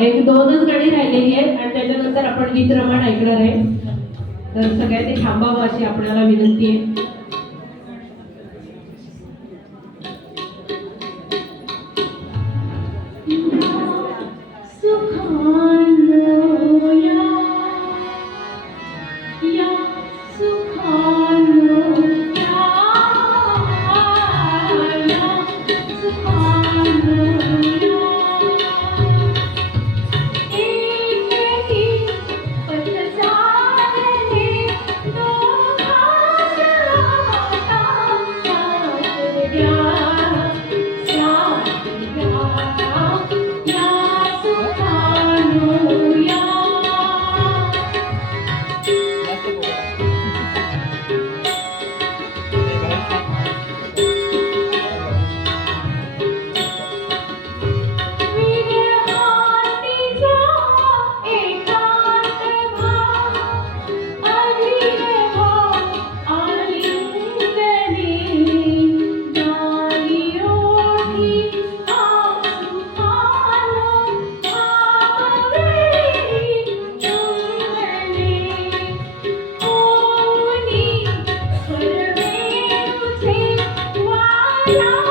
एक दोनच गाणी राहिलेली आहेत आणि त्याच्यानंतर आपण गीत रमण ऐकणार आहे तर सगळ्यांनी थांबावं अशी आपल्याला विनंती आहे Bye.